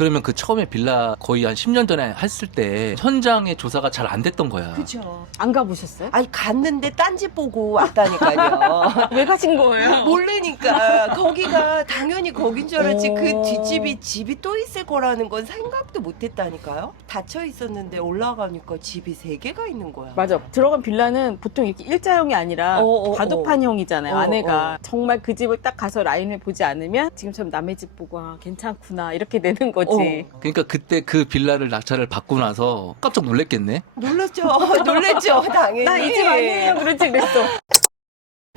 그러면 그 처음에 빌라 거의 한 10년 전에 했을 때 현장의 조사가 잘 안 됐던 거야. 그쵸. 안 가보셨어요? 아니 갔는데 딴집 보고 왔다니까요. 왜 가신 거예요? 모르니까 거기가 당연히 거긴 줄 알았지 오. 그 뒷집이 집이 또 있을 거라는 건 생각도 못했다니까요. 닫혀 있었는데 올라가니까 집이 3개가 있는 거야. 맞아. 들어간 빌라는 보통 이렇게 일자형이 아니라 과도판형이잖아요. 안에가. 정말 그 집을 딱 가서 라인을 보지 않으면 지금처럼 남의 집 보고 아, 괜찮구나 이렇게 되는 거지. 그러니까 그때 그 빌라를 낙찰을 받고 나서 깜짝 놀랬겠네. 놀랐죠. 놀랬죠. 당연히. 나 이 집 아니에요. 그렇지 그랬어.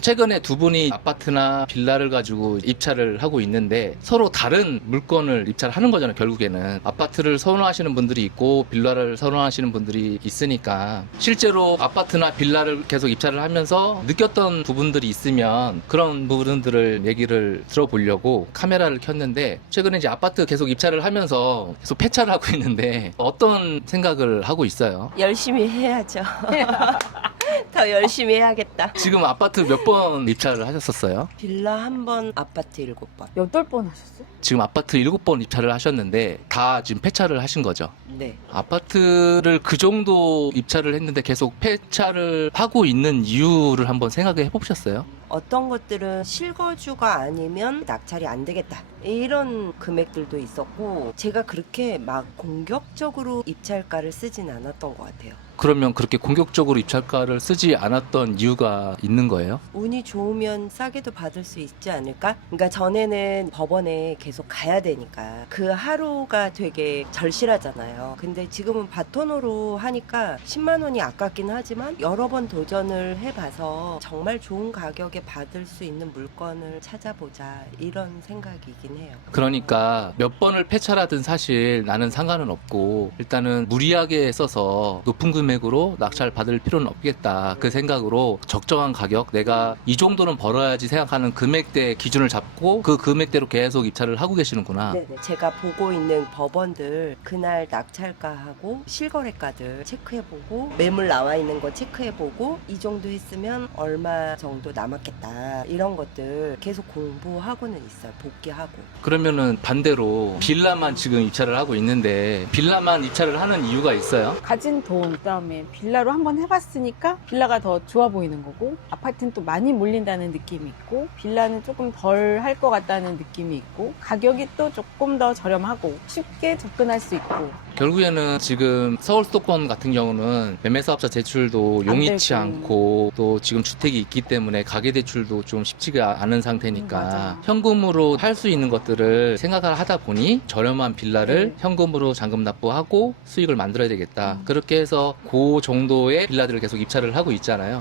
최근에 두 분이 아파트나 빌라를 가지고 입찰을 하고 있는데 서로 다른 물건을 입찰하는 거잖아요. 결국에는 아파트를 선호하시는 분들이 있고 빌라를 선호하시는 분들이 있으니까 실제로 아파트나 빌라를 계속 입찰을 하면서 느꼈던 부분들이 있으면 그런 부분들을 얘기를 들어보려고 카메라를 켰는데, 최근에 이제 아파트 계속 입찰을 하면서 계속 폐차를 하고 있는데 어떤 생각을 하고 있어요? 열심히 해야죠. 더 열심히 해야겠다. 지금 아파트 몇 번 입찰을 하셨었어요? 빌라 1번, 아파트 7번. 8번 하셨어요? 지금 아파트 7번 입찰을 하셨는데 다 지금 폐차를 하신 거죠? 네. 아파트를 그 정도 입찰을 했는데 계속 폐차를 하고 있는 이유를 한번 생각해 보셨어요? 어떤 것들은 실거주가 아니면 낙찰이 안 되겠다 이런 금액들도 있었고, 제가 그렇게 막 공격적으로 입찰가를 쓰진 않았던 것 같아요. 그러면 그렇게 공격적으로 입찰가를 쓰지 않았던 이유가 있는 거예요? 운이 좋으면 싸게도 받을 수 있지 않을까? 그러니까 전에는 법원에 계속 가야 되니까 그 하루가 되게 절실하잖아요. 근데 지금은 바토너로 하니까 10만 원이 아깝긴 하지만 여러 번 도전을 해봐서 정말 좋은 가격에 받을 수 있는 물건을 찾아보자 이런 생각이긴 해요. 그러니까 몇 번을 폐차하든 사실 나는 상관은 없고 일단은 무리하게 써서 높은 금액으로 낙찰 받을 필요는 없겠다, 그 생각으로 적정한 가격, 내가 이 정도는 벌어야지 생각하는 금액대 기준을 잡고 그 금액대로 계속 입찰을 하고 계시는구나. 네네. 제가 보고 있는 법원들 그날 낙찰가하고 실거래가들 체크해보고 매물 나와 있는 거 체크해보고 이 정도 했으면 얼마 정도 남았겠다 이런 것들 계속 공부하고는 있어요. 복귀하고. 그러면은 반대로 빌라만 지금 입찰을 하고 있는데 빌라만 입찰을 하는 이유가 있어요? 가진 돈, 그다음에 빌라로 한번 해봤으니까 빌라가 더 좋아 보이는 거고, 아파트는 또 많이 몰린다는 느낌이 있고, 빌라는 조금 덜 할 것 같다는 느낌이 있고, 가격이 또 조금 더 저렴하고 쉽게 접근할 수 있고. 결국에는 지금 서울 수도권 같은 경우는 매매사업자 대출도 용이치 되고. 않고 또 지금 주택이 있기 때문에 가계대출도 좀 쉽지가 않은 상태니까 맞아요. 현금으로 할 수 있는 것들을 생각을 하다 보니 저렴한 빌라를 네. 현금으로 잔금 납부하고 수익을 만들어야 되겠다. 그렇게 해서 그 정도의 빌라들을 계속 입찰을 하고 있잖아요.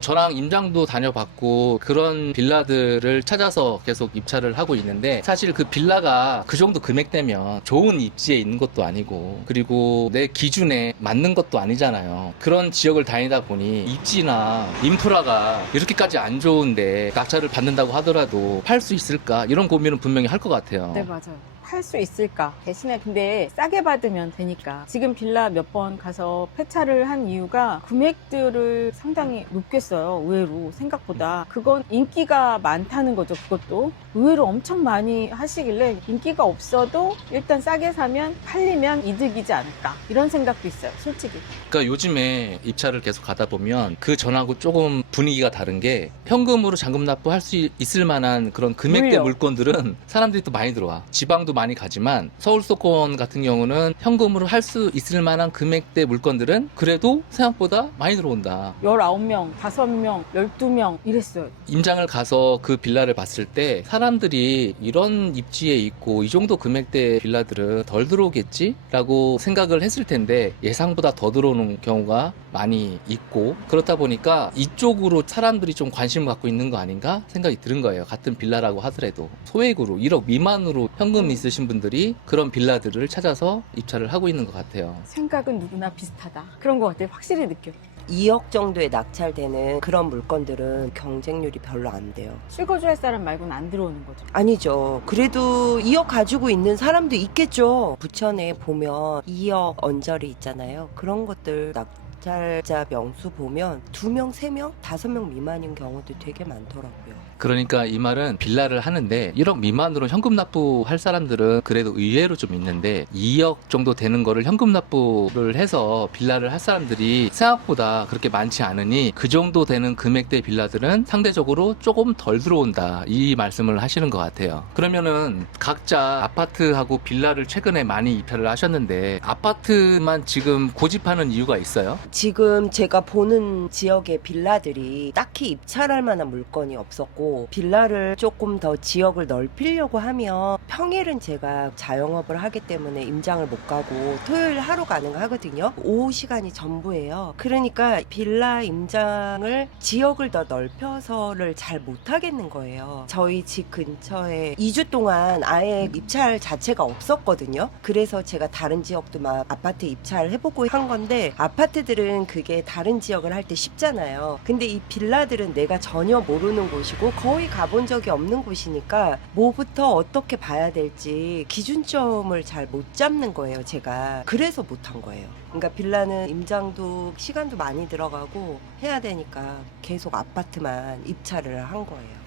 저랑 임장도 다녀봤고 그런 빌라들을 찾아서 계속 입찰을 하고 있는데, 사실 그 빌라가 그 정도 금액대면 좋은 입지에 있는 것도 아니고 그리고 내 기준에 맞는 것도 아니잖아요. 그런 지역을 다니다 보니 입지나 인프라가 이렇게까지 안 좋은데 낙찰을 받는다고 하더라도 팔 수 있을까, 이런 고민은 분명히 할 것 같아요. 네, 맞아요. 팔 수 있을까? 대신에 근데 싸게 받으면 되니까. 지금 빌라 몇 번 가서 폐차를 한 이유가 금액들을 상당히 높게 써요. 의외로 생각보다. 그건 인기가 많다는 거죠. 그것도 의외로 엄청 많이 하시길래 인기가 없어도 일단 싸게 사면 팔리면 이득이지 않을까, 이런 생각도 있어요. 솔직히. 그러니까 요즘에 입찰을 계속 가다 보면 그 전하고 조금 분위기가 다른 게, 현금으로 잔금 납부할 수 있을 만한 그런 금액대 물려. 물건들은 사람들이 또 많이 들어와. 지방도 많이 가지만 서울 수도권 같은 경우는 현금으로 할 수 있을 만한 금액대 물건들은 그래도 생각보다 많이 들어온다. 19명, 5명, 12명 이랬어요. 임장을 가서 그 빌라를 봤을 때 사람들이 이런 입지에 있고 이 정도 금액대 빌라들은 덜 들어오겠지? 라고 생각을 했을 텐데 예상보다 더 들어오는 경우가 많이 있고, 그렇다 보니까 이쪽으로 사람들이 좀 관심을 갖고 있는 거 아닌가 생각이 드는 거예요. 같은 빌라라고 하더라도 소액으로 1억 미만으로 현금 있으신 분들이 그런 빌라들을 찾아서 입찰을 하고 있는 것 같아요. 생각은 누구나 비슷하다. 그런 것 같아요. 확실히 느껴. 2억 정도에 낙찰되는 그런 물건들은 경쟁률이 별로 안 돼요. 실거주할 사람 말고는 안 들어오는 거죠. 아니죠. 그래도 2억 가지고 있는 사람도 있겠죠. 부천에 보면 2억 언저리 있잖아요. 그런 것들 낙찰자 명수 보면 2명, 3명, 5명 미만인 경우도 되게 많더라고요. 그러니까 이 말은 빌라를 하는데 1억 미만으로 현금 납부할 사람들은 그래도 의외로 좀 있는데 2억 정도 되는 거를 현금 납부를 해서 빌라를 할 사람들이 생각보다 그렇게 많지 않으니 그 정도 되는 금액대 빌라들은 상대적으로 조금 덜 들어온다, 이 말씀을 하시는 것 같아요. 그러면은 각자 아파트하고 빌라를 최근에 많이 입찰을 하셨는데 아파트만 지금 고집하는 이유가 있어요? 지금 제가 보는 지역의 빌라들이 딱히 입찰할 만한 물건이 없었고, 빌라를 조금 더 지역을 넓히려고 하면 평일은 제가 자영업을 하기 때문에 임장을 못 가고 토요일 하루 가능하거든요. 오후 시간이 전부예요. 그러니까 빌라 임장을 지역을 더 넓혀서를 잘 못하겠는 거예요. 저희 집 근처에 2주 동안 아예 입찰 자체가 없었거든요. 그래서 제가 다른 지역도 막 아파트 입찰해보고 한 건데, 아파트들은 그게 다른 지역을 할 때 쉽잖아요. 근데 이 빌라들은 내가 전혀 모르는 곳이고 거의 가본 적이 없는 곳이니까 뭐부터 어떻게 봐야 될지 기준점을 잘 못 잡는 거예요, 제가. 그래서 못한 거예요. 그러니까 빌라는 임장도 시간도 많이 들어가고 해야 되니까 계속 아파트만 입찰을 한 거예요.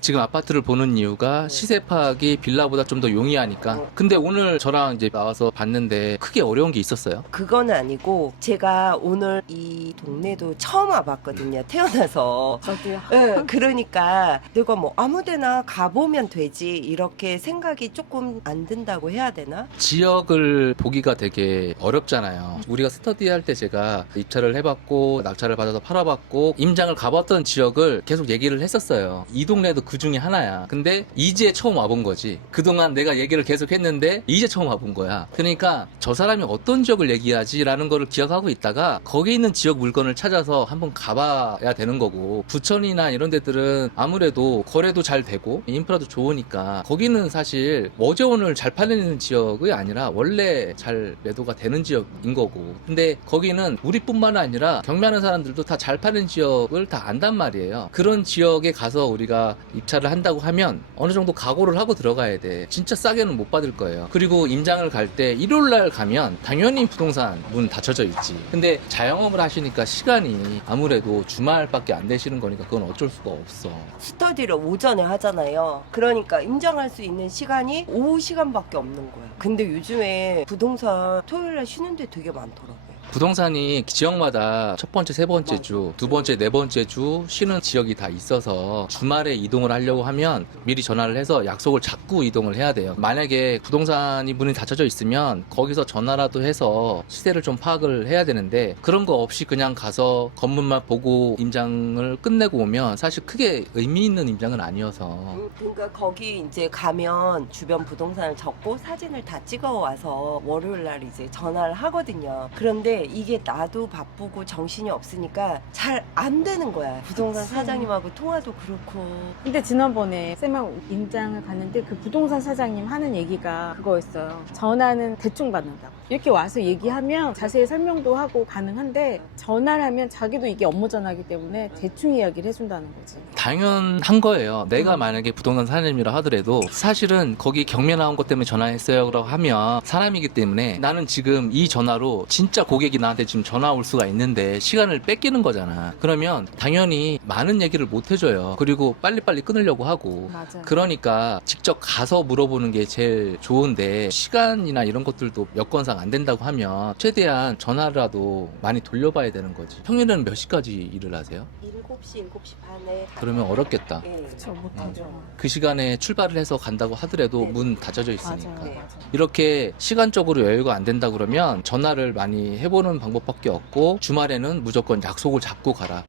지금 아파트를 보는 이유가 시세 파악이 빌라보다 좀 더 용이하니까. 근데 오늘 저랑 이제 나와서 봤는데 크게 어려운 게 있었어요? 그건 아니고, 제가 오늘 이 동네도 처음 와봤거든요, 태어나서. 저도요. 응, 그러니까 내가 뭐 아무데나 가보면 되지 이렇게 생각이 조금 안 든다고 해야 되나? 지역을 보기가 되게 어렵잖아요. 우리가 스터디 할 때 제가 입찰을 해봤고 낙찰을 받아서 팔아봤고 임장을 가봤던 지역을 계속 얘기를 했었어요. 이 동네도 그 중에 하나야. 근데 이제 처음 와본 거지. 그동안 내가 얘기를 계속 했는데 이제 처음 와본 거야. 그러니까 저 사람이 어떤 지역을 얘기하지라는 거를 기억하고 있다가 거기 있는 지역 물건을 찾아서 한번 가봐야 되는 거고, 부천이나 이런 데들은 아무래도 거래도 잘 되고 인프라도 좋으니까 거기는 사실 어제 오늘 잘 팔리는 지역이 아니라 원래 잘 매도가 되는 지역인 거고, 근데 거기는 우리뿐만 아니라 경매하는 사람들도 다 잘 파는 지역을 다 안단 말이에요. 그런 지역에 가서 우리가 입찰을 한다고 하면 어느 정도 각오를 하고 들어가야 돼. 진짜 싸게는 못 받을 거예요. 그리고 임장을 갈 때 일요일날 가면 당연히 부동산 문 닫혀져 있지. 근데 자영업을 하시니까 시간이 아무래도 주말밖에 안 되시는 거니까 그건 어쩔 수가 없어. 스터디를 오전에 하잖아요. 그러니까 임장할 수 있는 시간이 오후 시간밖에 없는 거야. 근데 요즘에 부동산 토요일날 쉬는 데 되게 많더라고요. 부동산이 지역마다 첫 번째, 세 번째 주, 두 번째, 네 번째 주 쉬는 지역이 다 있어서 주말에 이동을 하려고 하면 미리 전화를 해서 약속을 잡고 이동을 해야 돼요. 만약에 부동산이 문이 닫혀져 있으면 거기서 전화라도 해서 시세를 좀 파악을 해야 되는데 그런 거 없이 그냥 가서 건물만 보고 임장을 끝내고 오면 사실 크게 의미 있는 임장은 아니어서. 그러니까 거기 이제 가면 주변 부동산을 적고 사진을 다 찍어 와서 월요일날 이제 전화를 하거든요. 그런데 이게 나도 바쁘고 정신이 없으니까 잘 안 되는 거야. 부동산 그치. 사장님하고 통화도 그렇고. 근데 지난번에 쌤하고 임장을 갔는데 그 부동산 사장님 하는 얘기가 그거였어요. 전화는 대충 받는다고. 이렇게 와서 얘기하면 자세히 설명도 하고 가능한데 전화를 하면 자기도 이게 업무 전화기 때문에 대충 이야기를 해준다는 거지. 당연한 거예요. 내가 만약에 부동산 사장님이라 하더라도 사실은 거기 경매 나온 것 때문에 전화했어요 라고 하면 사람이기 때문에 나는 지금 이 전화로 진짜 고객이 나한테 지금 전화 올 수가 있는데 시간을 뺏기는 거잖아. 그러면 당연히 많은 얘기를 못 해줘요. 그리고 빨리빨리 끊으려고 하고. 맞아. 그러니까 직접 가서 물어보는 게 제일 좋은데 시간이나 이런 것들도 여건상 안 된다고 하면 최대한 전화라도 많이 돌려봐야 되는 거지. 평일에는 몇 시까지 일을 하세요? 7시, 7시 반에. 그러면 어렵겠다. 예. 그쵸, 못하죠. 그 시간에 출발을 해서 간다고 하더라도 네. 문 닫혀져 있으니까. 맞아요. 네. 맞아. 이렇게 시간적으로 여유가 안 된다 그러면 전화를 많이 해보는 방법밖에 없고 주말에는 무조건 약속을 잡고 가라.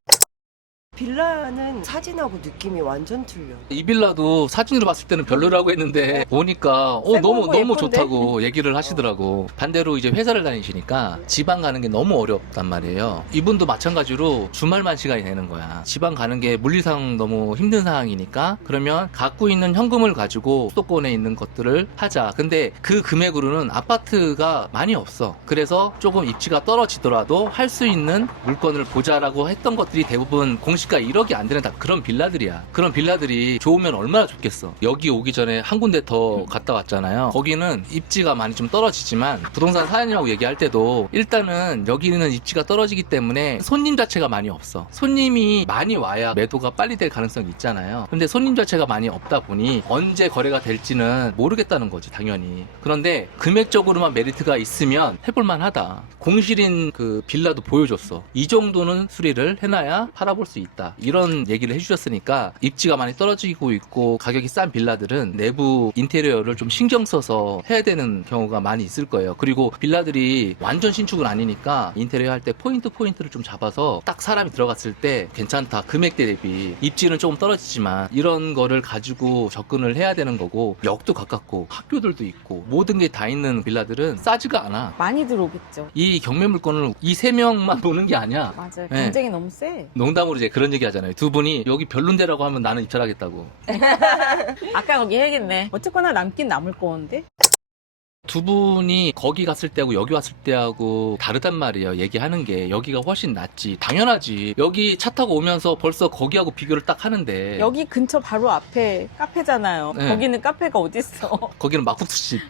빌라는 사진하고 느낌이 완전 틀려. 이 빌라도 사진으로 봤을 때는 별로라고 했는데 보니까 새 너무 거고 너무 예쁜데? 좋다고 얘기를 하시더라고. 반대로 이제 회사를 다니시니까 지방 가는 게 너무 어렵단 말이에요. 이분도 마찬가지로 주말만 시간이 되는 거야. 지방 가는 게 물리상 너무 힘든 상황이니까 그러면 갖고 있는 현금을 가지고 수도권에 있는 것들을 하자. 근데 그 금액으로는 아파트가 많이 없어. 그래서 조금 입지가 떨어지더라도 할 수 있는 물건을 보자라고 했던 것들이 대부분 공식 입지가 1억이 안 되는 다 그런 빌라들이야. 그런 빌라들이 좋으면 얼마나 좋겠어. 여기 오기 전에 한 군데 더 갔다 왔잖아요. 거기는 입지가 많이 좀 떨어지지만 부동산 사장님하고 얘기할 때도 일단은 여기는 입지가 떨어지기 때문에 손님 자체가 많이 없어. 손님이 많이 와야 매도가 빨리 될 가능성이 있잖아요. 근데 손님 자체가 많이 없다 보니 언제 거래가 될지는 모르겠다는 거지, 당연히. 그런데 금액적으로만 메리트가 있으면 해볼만 하다. 공실인 그 빌라도 보여줬어. 이 정도는 수리를 해놔야 팔아볼 수 있다. 이런 얘기를 해주셨으니까 입지가 많이 떨어지고 있고 가격이 싼 빌라들은 내부 인테리어를 좀 신경 써서 해야 되는 경우가 많이 있을 거예요. 그리고 빌라들이 완전 신축은 아니니까 인테리어 할 때 포인트를 좀 잡아서 딱 사람이 들어갔을 때 괜찮다. 금액대 대비 입지는 조금 떨어지지만 이런 거를 가지고 접근을 해야 되는 거고, 역도 가깝고 학교들도 있고 모든 게 다 있는 빌라들은 싸지가 않아. 많이 들어오겠죠. 이 경매 물건을 이 세 명만 보는 게 아니야. 맞아요. 네. 경쟁이 너무 세. 농담으로 이제 그런 얘기 하잖아요. 두 분이 여기 별론데라고 하면 나는 입찰하겠다고. 아까 거기 얘기했네. 어쨌거나 남긴 남을 건데. 두 분이 거기 갔을 때하고 여기 왔을 때하고 다르단 말이에요. 얘기하는 게 여기가 훨씬 낫지. 당연하지. 여기 차 타고 오면서 벌써 거기하고 비교를 딱 하는데 여기 근처 바로 앞에 카페잖아요. 네. 거기는 카페가 어딨어. 거기는 막국수집.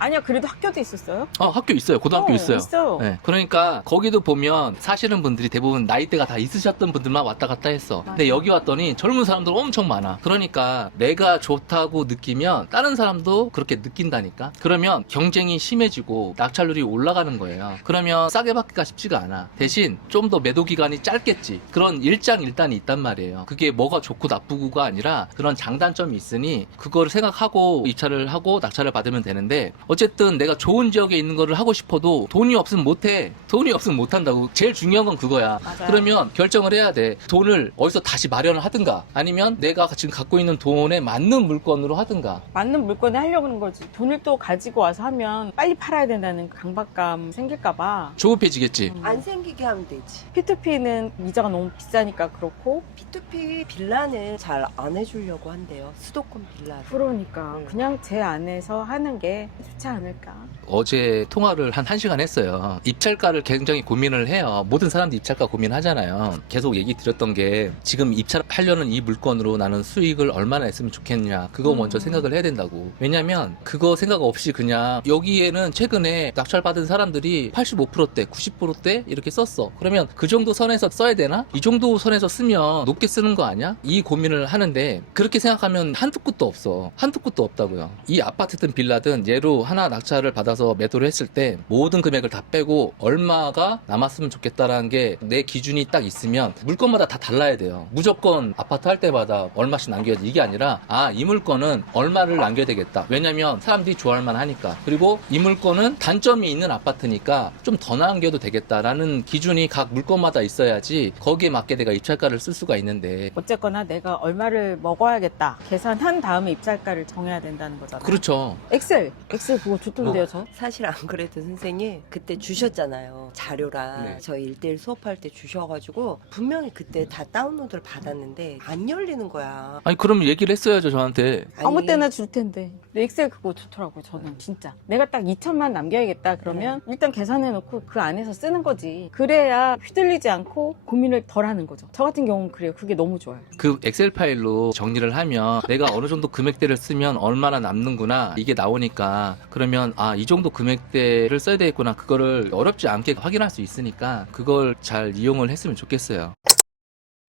아니야, 그래도 학교도 있었어요? 학교 있어요. 고등학교 있어요. 있어요. 네. 그러니까 거기도 보면 사시는 분들이 대부분 나이대가 다 있으셨던 분들만 왔다 갔다 했어. 근데 여기 왔더니 젊은 사람들 엄청 많아. 그러니까 내가 좋다고 느끼면 다른 사람도 그렇게 느낀다니까. 그러면 경쟁이 심해지고 낙찰률이 올라가는 거예요. 그러면 싸게 받기가 쉽지가 않아. 대신 좀 더 매도 기간이 짧겠지. 그런 일장일단이 있단 말이에요. 그게 뭐가 좋고 나쁘고가 아니라 그런 장단점이 있으니 그거를 생각하고 입찰을 하고 낙찰을 받으면 되는데, 어쨌든 내가 좋은 지역에 있는 거를 하고 싶어도 돈이 없으면 못해. 돈이 없으면 못한다고. 제일 중요한 건 그거야. 맞아요. 그러면 결정을 해야 돼. 돈을 어디서 다시 마련을 하든가 아니면 내가 지금 갖고 있는 돈에 맞는 물건으로 하든가. 맞는 물건을 하려고 하는 거지. 돈을 또 가지고 와서 하면 빨리 팔아야 된다는 강박감 생길까봐. 조급해지겠지. 안 생기게 하면 되지. P2P는 이자가 너무 비싸니까 그렇고. P2P 빌라는 잘 안 해주려고 한대요. 수도권 빌라. 그러니까 그냥 제 안에서 하는 게 좋지 않을까. 어제 통화를 한 1시간 했어요. 입찰가를 굉장히 고민을 해요. 모든 사람들이 입찰가 고민하잖아요. 계속 얘기 드렸던 게 지금 입찰하려는 이 물건으로 나는 수익을 얼마나 냈으면 좋겠냐. 그거 먼저 생각을 해야 된다고. 왜냐면 그거 생각 없이 그냥 여기에는 최근에 낙찰받은 사람들이 85%대, 90%대 이렇게 썼어. 그러면 그 정도 선에서 써야 되나? 이 정도 선에서 쓰면 높게 쓰는 거 아니야? 이 고민을 하는데 그렇게 생각하면 한두 끝도 없어. 한두 끝도 없다고요. 이 아파트든 빌라든 얘로 하나 낙찰을 받아서 매도를 했을 때 모든 금액을 다 빼고 얼마가 남았으면 좋겠다라는 게 내 기준이 딱 있으면 물건마다 다 달라야 돼요. 무조건 아파트 할 때마다 얼마씩 남겨야지 이게 아니라 이 물건은 얼마를 남겨야 되겠다. 왜냐면 사람들이 좋아할 만하니까. 그리고 이 물건은 단점이 있는 아파트니까 좀 더 남겨도 되겠다라는 기준이 각 물건마다 있어야지 거기에 맞게 내가 입찰가를 쓸 수가 있는데. 어쨌거나 내가 얼마를 먹어야겠다 계산한 다음에 입찰가를 정해야 된다는 거잖아요. 그렇죠. 엑셀 그거 좋던데요. 저 사실 안 그래도 선생님 그때 주셨잖아요. 자료랑 네. 저희 1대1 수업할 때 주셔가지고 분명히 그때 다 다운로드를 받았는데 안 열리는 거야. 아니 그럼 얘기를 했어야죠 저한테. 아무 때나 줄 텐데. 근데 엑셀 그거 좋더라고요. 저는 진짜 내가 딱 2천만 남겨야겠다 그러면 일단 계산해놓고 그 안에서 쓰는 거지. 그래야 휘둘리지 않고 고민을 덜 하는 거죠. 저 같은 경우는 그래요. 그게 너무 좋아요. 그 엑셀 파일로 정리를 하면 내가 어느 정도 금액대를 쓰면 얼마나 남는구나 이게 나오니까, 그러면 이 정도 금액대를 써야 되겠구나, 그거를 어렵지 않게 확인할 수 있으니까 그걸 잘 이용을 했으면 좋겠어요.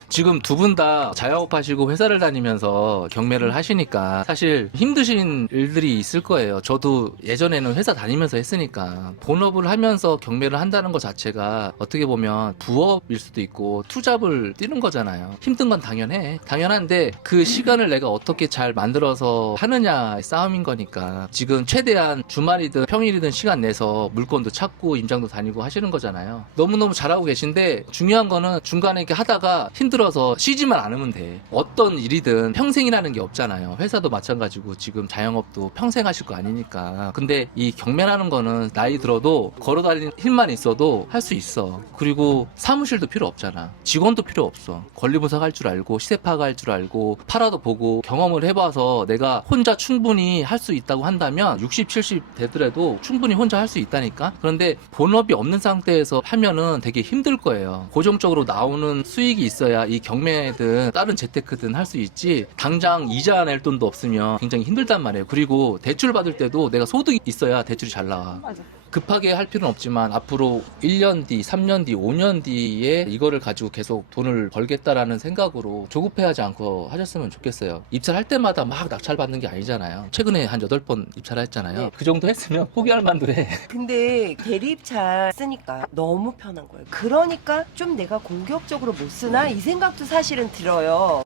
지금 두 분 다 자영업 하시고 회사를 다니면서 경매를 하시니까 사실 힘드신 일들이 있을 거예요. 저도 예전에는 회사 다니면서 했으니까 본업을 하면서 경매를 한다는 것 자체가 어떻게 보면 부업일 수도 있고 투잡을 뛰는 거잖아요. 힘든 건 당연한데 그 시간을 내가 어떻게 잘 만들어서 하느냐의 싸움인 거니까 지금 최대한 주말이든 평일이든 시간 내서 물건도 찾고 임장도 다니고 하시는 거잖아요. 너무너무 잘하고 계신데 중요한 거는 중간에 이렇게 하다가 힘든 힘들어서 쉬지만 않으면 돼. 어떤 일이든 평생이라는 게 없잖아요. 회사도 마찬가지고 지금 자영업도 평생 하실 거 아니니까. 근데 이 경매라는 거는 나이 들어도 걸어다니는 힘만 있어도 할 수 있어. 그리고 사무실도 필요 없잖아. 직원도 필요 없어. 권리 분석할 줄 알고 시세 파악할 줄 알고 팔아도 보고 경험을 해봐서 내가 혼자 충분히 할 수 있다고 한다면 60, 70 되더라도 충분히 혼자 할 수 있다니까. 그런데 본업이 없는 상태에서 하면은 되게 힘들 거예요. 고정적으로 나오는 수익이 있어야 이 경매든 다른 재테크든 할 수 있지, 당장 이자 낼 돈도 없으면 굉장히 힘들단 말이에요. 그리고 대출 받을 때도 내가 소득이 있어야 대출이 잘 나와. 맞아. 급하게 할 필요는 없지만 앞으로 1년 뒤, 3년 뒤, 5년 뒤에 이거를 가지고 계속 돈을 벌겠다라는 생각으로 조급해하지 않고 하셨으면 좋겠어요. 입찰할 때마다 막 낙찰 받는 게 아니잖아요. 최근에 한 8번 입찰을 했잖아요. 네. 그 정도 했으면 포기할 만도래. 근데 대리입찰 쓰니까 너무 편한 거예요. 그러니까 좀 내가 공격적으로 못 쓰나 이 생각도 사실은 들어요.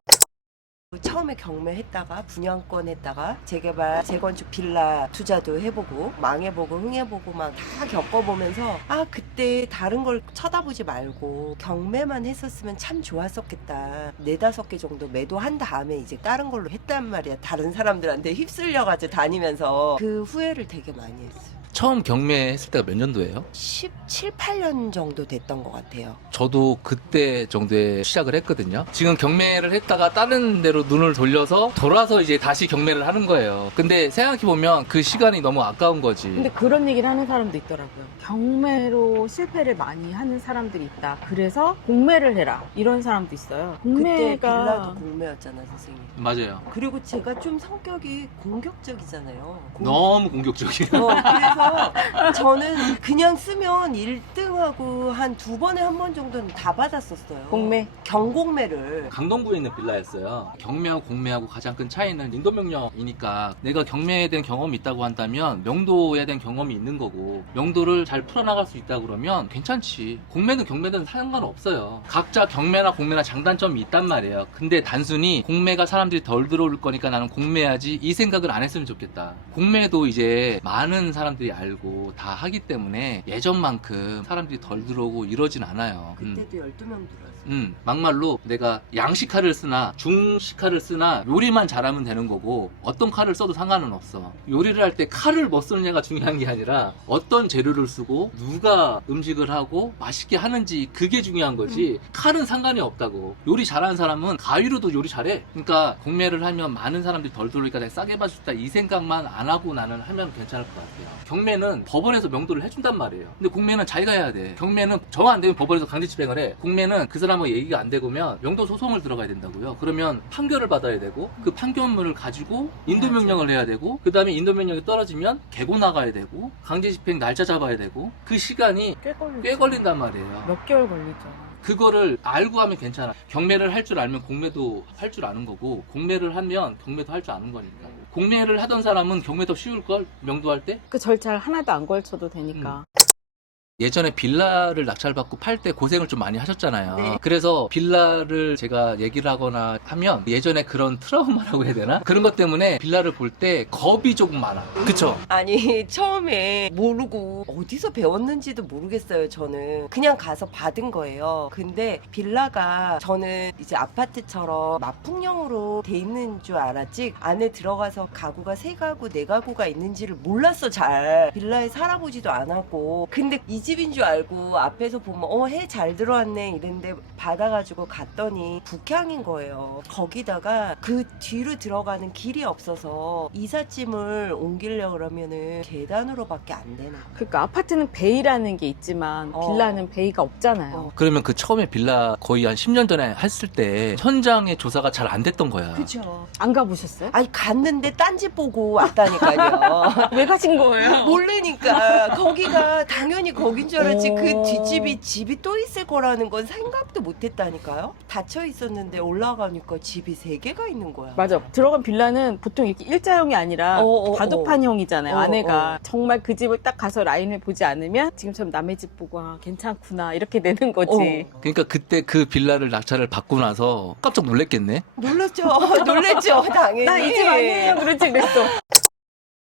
처음에 경매했다가 분양권 했다가 재개발, 재건축 빌라 투자도 해보고 망해보고 흥해보고 막 다 겪어보면서 아 그때 다른 걸 쳐다보지 말고 경매만 했었으면 참 좋았었겠다. 4-5개 정도 매도한 다음에 이제 다른 걸로 했단 말이야. 다른 사람들한테 휩쓸려가지고 다니면서 그 후회를 되게 많이 했어요. 처음 경매했을 때가 몇 년도예요? 17, 8년 정도 됐던 것 같아요. 저도 그때 정도에 시작을 했거든요. 지금 경매를 했다가 다른 데로 눈을 돌려서 돌아서 이제 다시 경매를 하는 거예요. 근데 생각해보면 그 시간이 너무 아까운 거지. 근데 그런 얘기를 하는 사람도 있더라고요. 경매로 실패를 많이 하는 사람들이 있다. 그래서 공매를 해라. 이런 사람도 있어요. 그때 빌라도 공매가 공매였잖아, 선생님. 맞아요. 그리고 제가 좀 성격이 공격적이잖아요. 너무 공격적이에요. 그래서 저는 그냥 쓰면 1등하고 한 2번에 한 번 정도는 다 받았었어요. 공매. 경공매를. 강동구에 있는 빌라였어요. 경매하고 공매하고 가장 큰 차이는 인도명령이니까 내가 경매에 대한 경험이 있다고 한다면 명도에 대한 경험이 있는 거고, 명도를 잘 풀어나갈 수 있다 그러면 괜찮지. 공매든 경매든 상관없어요. 각자 경매나 공매나 장단점이 있단 말이에요. 근데 단순히 공매가 사람들이 덜 들어올 거니까 나는 공매해야지 이 생각을 안 했으면 좋겠다. 공매도 이제 많은 사람들이 알고 다 하기 때문에 예전만큼 사람들이 덜 들어오고 이러진 않아요. 그때도 12명 들어왔어요. 막말로 내가 양식 칼을 쓰나 중식 칼을 쓰나 요리만 잘하면 되는 거고, 어떤 칼을 써도 상관은 없어. 요리를 할 때 칼을 뭐 쓰느냐가 중요한 게 아니라 어떤 재료를 쓰고 누가 음식을 하고 맛있게 하는지, 그게 중요한 거지. 칼은 상관이 없다고. 요리 잘하는 사람은 가위로도 요리 잘해. 그러니까 공매를 하면 많은 사람들이 덜 들어오니까 내가 싸게 봐줬다 이 생각만 안 하고 나는 하면 괜찮을 것 같아요. 경매는 법원에서 명도를 해준단 말이에요. 근데 공매는 자기가 해야 돼. 경매는 정 안 되면 법원에서 강제 집행을 해. 공매는 그 사람하고 얘기가 안 되면 명도 소송을 들어가야 된다고요. 그러면 판결을 받아야 되고, 그 판결문을 가지고 인도명령을 해야 되고, 그 다음에 인도명령이 떨어지면 개고 나가야 되고, 강제 집행 날짜 잡아야 되고, 그 시간이 꽤 걸린단 말이에요. 몇 개월 걸리죠. 그거를 알고 하면 괜찮아. 경매를 할 줄 알면 공매도 할 줄 아는 거고, 공매를 하면 경매도 할 줄 아는 거니까. 공매를 하던 사람은 경매도 쉬울걸? 명도할 때? 그 절차를 하나도 안 걸쳐도 되니까. 예전에 빌라를 낙찰받고 팔 때 고생을 좀 많이 하셨잖아요. 네. 그래서 빌라를 제가 얘기를 하거나 하면 예전에 그런 트라우마라고 해야 되나? 그런 것 때문에 빌라를 볼 때 겁이 조금 많아. 그쵸? 아니 처음에 모르고 어디서 배웠는지도 모르겠어요. 저는 그냥 가서 받은 거예요. 근데 빌라가 저는 이제 아파트처럼 마풍형으로 돼 있는 줄 알았지, 안에 들어가서 가구가 3가구 4가구가 있는지를 몰랐어. 잘 빌라에 살아보지도 않았고. 근데 이 집인 줄 알고 앞에서 보면 해 잘 들어왔네 이랬는데 받아가지고 갔더니 북향인 거예요. 거기다가 그 뒤로 들어가는 길이 없어서 이삿짐을 옮기려고 그러면은 계단으로밖에 안 되는 거예요. 그러니까 아파트는 베이라는 게 있지만 빌라는 베이가 없잖아요. 그러면 그 처음에 빌라 거의 한 10년 전에 했을 때 현장의 조사가 잘 안 됐던 거야. 그죠. 안 가보셨어요? 아니 갔는데 딴 집 보고 왔다니까요. 왜 가신 거예요? 모르니까 거기가 당연히 거긴 줄 알았지. 오. 그 뒷집이 집이 또 있을 거라는 건 생각도 못했다니까요. 닫혀 있었는데 올라가니까 집이 3개가 있는 거야. 맞아. 들어간 빌라는 보통 이렇게 일자형이 아니라 바둑판형이잖아요. 안에가. 정말 그 집을 딱 가서 라인을 보지 않으면 지금처럼 남의 집 보고 아, 괜찮구나 이렇게 되는 거지. 그러니까 그때 그 빌라를 낙찰을 받고 나서 깜짝 놀랬겠네. 놀랐죠. 놀랬죠. 당연히. 나 이 집 아니에요. 그렇지 그랬어.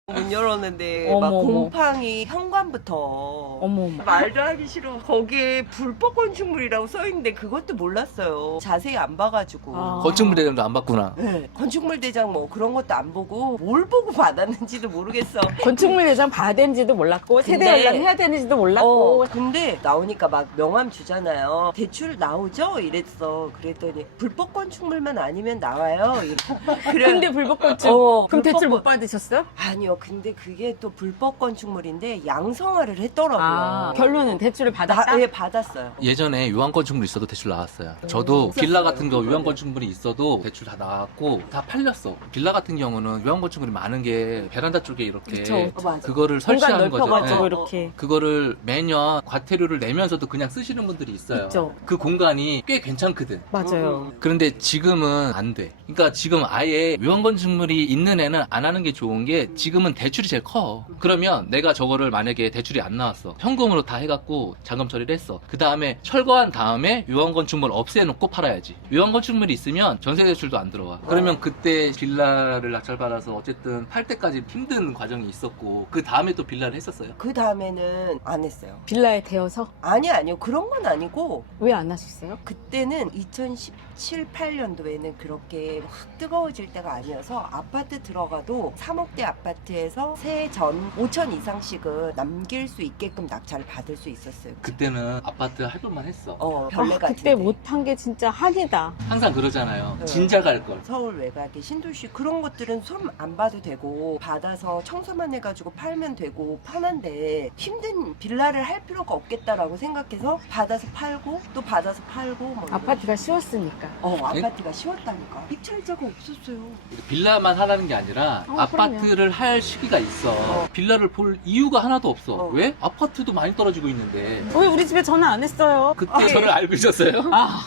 문 열었는데 어머, 막 어머. 곰팡이 현관부터 어머 어머. 말도 하기 싫어. 거기에 불법 건축물이라고 써있는데 그것도 몰랐어요. 자세히 안 봐가지고. 아. 건축물 대장도 안 봤구나. 네, 건축물 대장 뭐 그런 것도 안 보고 뭘 보고 받았는지도 모르겠어. 건축물 대장 봐야 되는지도 몰랐고 세대 근데- 연락 해야 되는지도 몰랐고. 근데 나오니까 막 명함 주잖아요. 대출 나오죠? 이랬어. 그랬더니 불법 건축물만 아니면 나와요. 그래. 근데 불법 건축. 어, 그럼 대출 불법 못 받으셨어요? 아니요. 근데 그게 또 불법 건축물인데 양성화를 했더라고요. 아, 결론은 대출을 받았다? 예, 받았어요. 예전에 유한 건축물 있어도 대출 나왔어요. 저도 빌라 같은 거 유한 건축물이 있어도 대출 다 나왔고 다 팔렸어. 빌라 같은 경우는 유한 건축물이 많은 게 베란다 쪽에 이렇게 그쵸. 맞아. 그거를 공간 설치하는 거죠. 넓혀가지고 네. 이렇게. 그거를 매년 과태료를 내면서도 그냥 쓰시는 분들이 있어요. 있죠. 그 공간이 꽤 괜찮거든. 맞아요. 그런데 지금은 안 돼. 그러니까 지금 아예 유한 건축물이 있는 애는 안 하는 게 좋은 게 지금은 대출이 제일 커. 그러면 내가 저거를 만약에 대출이 안 나왔어. 현금으로 다 해갖고 자금 처리를 했어. 그 다음에 철거한 다음에 유한 건축물 없애놓고 팔아야지. 유한 건축물이 있으면 전세 대출도 안 들어와. 그러면 그때 빌라를 낙찰받아서 어쨌든 팔 때까지 힘든 과정이 있었고 그 다음에 또 빌라를 했었어요. 그 다음에는 안 했어요. 빌라에 대여서 아니요. 그런 건 아니고 왜 안 하셨어요? 그때는 2017, 8년도에는 그렇게 확 뜨거워질 때가 아니어서 아파트 들어가도 3억대 아파트에서 세전 5천 이상씩은 남길 수 있게끔 낙찰을 받을 수 있었어요. 그때는 아파트 할만만 했어. 별내 같은데. 그때 못한 게 진짜 한이다. 항상 그러잖아요. 네. 진작 할 걸. 서울 외곽에 신도시 그런 것들은 손 안 봐도 되고 받아서 청소만 해가지고 팔면 되고 편한데 힘든 빌라를 할 필요가 없겠다라고 생각해서 받아서 팔고 또 받아서 팔고 뭐 이런 아파트가 쉬웠으니까. 아파트가 쉬웠다니까 입찰자가 없었어요. 빌라만 하라는 게 아니라 아파트를 할 시기가 있어. 빌라를 볼 이유가 하나도 없어. 왜? 아파트도 많이 떨어지고 있는데. 왜 우리 집에 전화 안 했어요? 그때 저를 알고 있었어요? 아,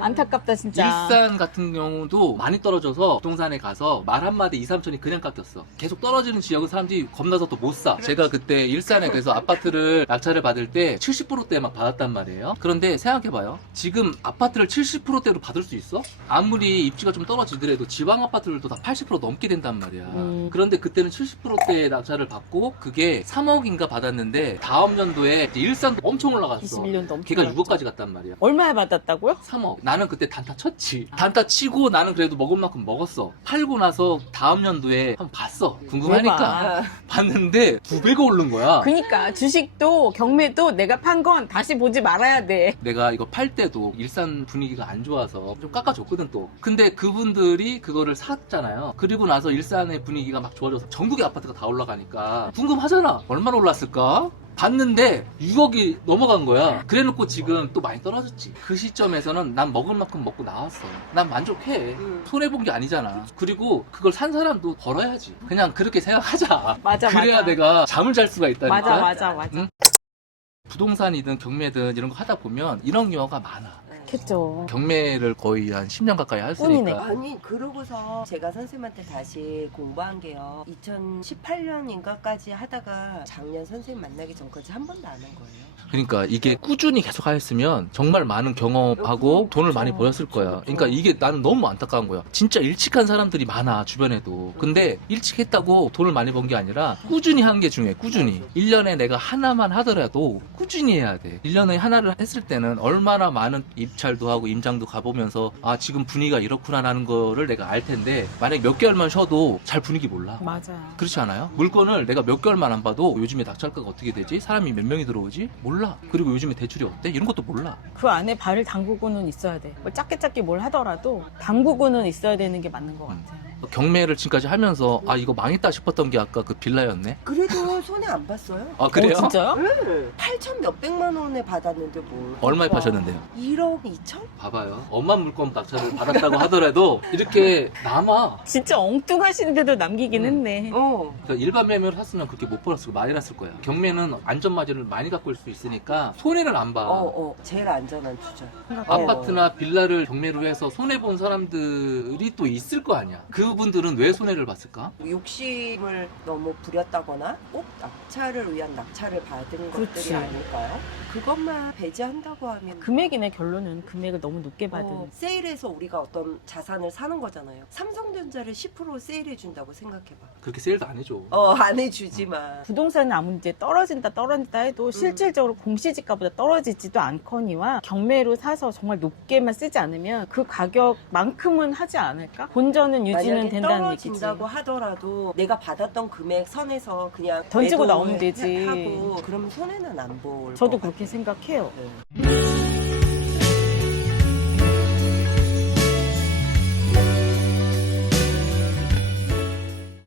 안타깝다 진짜. 일산 같은 경우도 많이 떨어져서 부동산에 가서 말 한마디 2, 3천이 그냥 깎였어. 계속 떨어지는 지역은 사람들이 겁나서 또 못 사. 제가 그때 일산에 그래서 아파트를 낙찰을 받을 때 70%대 막 받았단 말이에요. 그런데 생각해봐요. 지금 아파트를 70%대로 받을 수 있어? 아무리 입지가 좀 떨어지더라도 지방 아파트들도 다 80% 넘게 된단 말이야. 그런데 그때는 70%대 낙찰을 받고 그게 3억인가 받았는데 다음 연도에 이제 일산도 엄청 올라갔어. 21년도 엄청 걔가 올랐죠. 6억까지 갔단 말이야. 얼마에 받았다고요? 3억. 나는 그때 단타 쳤지. 단타 치고 나는 그래도 먹을 만큼 먹었어. 팔고 나서 다음 연도에 한번 봤어. 궁금하니까. 봤는데 2배가 오른 거야. 그니까 주식도 경매도 내가 판 건 다시 보지 말아야 돼. 내가 이거 팔 때도 일산 분위기가 안 좋아서 좀 깎아줬거든 또. 근데 그분들이 그거를 샀잖아요. 그리고 나서 일산의 분위기가 막 좋아져서 전국의 아파트가 다 올라가니까 궁금하잖아. 얼마나 올랐을까? 봤는데 6억이 넘어간 거야. 그래놓고 지금 또 많이 떨어졌지. 그 시점에서는 난 먹을 만큼 먹고 나왔어. 난 만족해. 손해본 게 아니잖아. 그리고 그걸 산 사람도 벌어야지. 그냥 그렇게 생각하자. 맞아, 그래야 맞아. 내가 잠을 잘 수가 있다니까. 맞아. 응? 부동산이든 경매든 이런 거 하다 보면 이런 경우가 많아. 그렇겠죠. 경매를 거의 한 10년 가까이 꿈이네. 했으니까. 아니 그러고서 제가 선생님한테 다시 공부한 게요. 2018년인가까지 하다가 작년 선생님 만나기 전까지 한 번도 안 한 거예요. 그러니까 이게 꾸준히 계속 하였으면 정말 많은 경험하고 돈을 많이 벌었을 거야. 그러니까 이게 나는 너무 안타까운 거야. 진짜 일찍한 사람들이 많아 주변에도. 근데 일찍 했다고 돈을 많이 번 게 아니라 꾸준히 하는 게 중요해. 꾸준히. 1년에 내가 하나만 하더라도 꾸준히 해야 돼. 1년에 하나를 했을 때는 얼마나 많은 입찰도 하고 임장도 가보면서 아 지금 분위기가 이렇구나라는 거를 내가 알 텐데 만약에 몇 개월만 쉬어도 잘 분위기 몰라. 맞아. 그렇지 않아요? 물건을 내가 몇 개월만 안 봐도 요즘에 낙찰가가 어떻게 되지? 사람이 몇 명이 들어오지? 몰라. 그리고 요즘에 대출이 어때? 이런 것도 몰라. 그 안에 발을 담그고는 있어야 돼. 뭐 작게 뭘 하더라도 담그고는 있어야 되는 게 맞는 것 같아요. 경매를 지금까지 하면서 아 이거 망했다 싶었던 게 아까 그 빌라였네. 그래도 손해 안 봤어요. 아 그래요? 진짜요? 8천 몇백만 원에 받았는데 뭘. 얼마에 파셨는데요? 1억 2천? 봐봐요. 엄만 물건 낙찰을 받았다고 하더라도 이렇게 남아. 진짜 엉뚱하신데도 남기긴 했네. 그러니까 일반 매매를 샀으면 그렇게 못 벌었을 거 많이 났을 거야. 경매는 안전마진을 많이 갖고 올 수 있으니까 손해는 안 봐. 제일 안전한 투자. 아파트나 빌라를 경매로 해서 손해 본 사람들이 또 있을 거 아니야. 그 그분들은 왜 손해를 봤을까? 욕심을 너무 부렸다거나 꼭 낙찰을 위한 낙찰을 받은 그렇지. 것들이 아닐까요? 그것만 배제한다고 하면 금액이네. 결론은 금액을 너무 높게 받은. 세일해서 우리가 어떤 자산을 사는 거잖아요. 삼성전자를 10% 세일해 준다고 생각해봐. 그렇게 세일도 안 해줘. 안 해주지만. 부동산은 아무리 이제 떨어진다 해도 실질적으로 공시지가보다 떨어지지도 않거니와 경매로 사서 정말 높게만 쓰지 않으면 그 가격만큼은 하지 않을까? 본전은 유지는 만약에 된다는 얘기지. 떨어진다고 하더라도 내가 받았던 금액 선에서 그냥 던지고 매도를 나오면 되지. 하고 그러면 손해는 안 볼. 저도 것 그렇게 같아요. 생각해요. 네.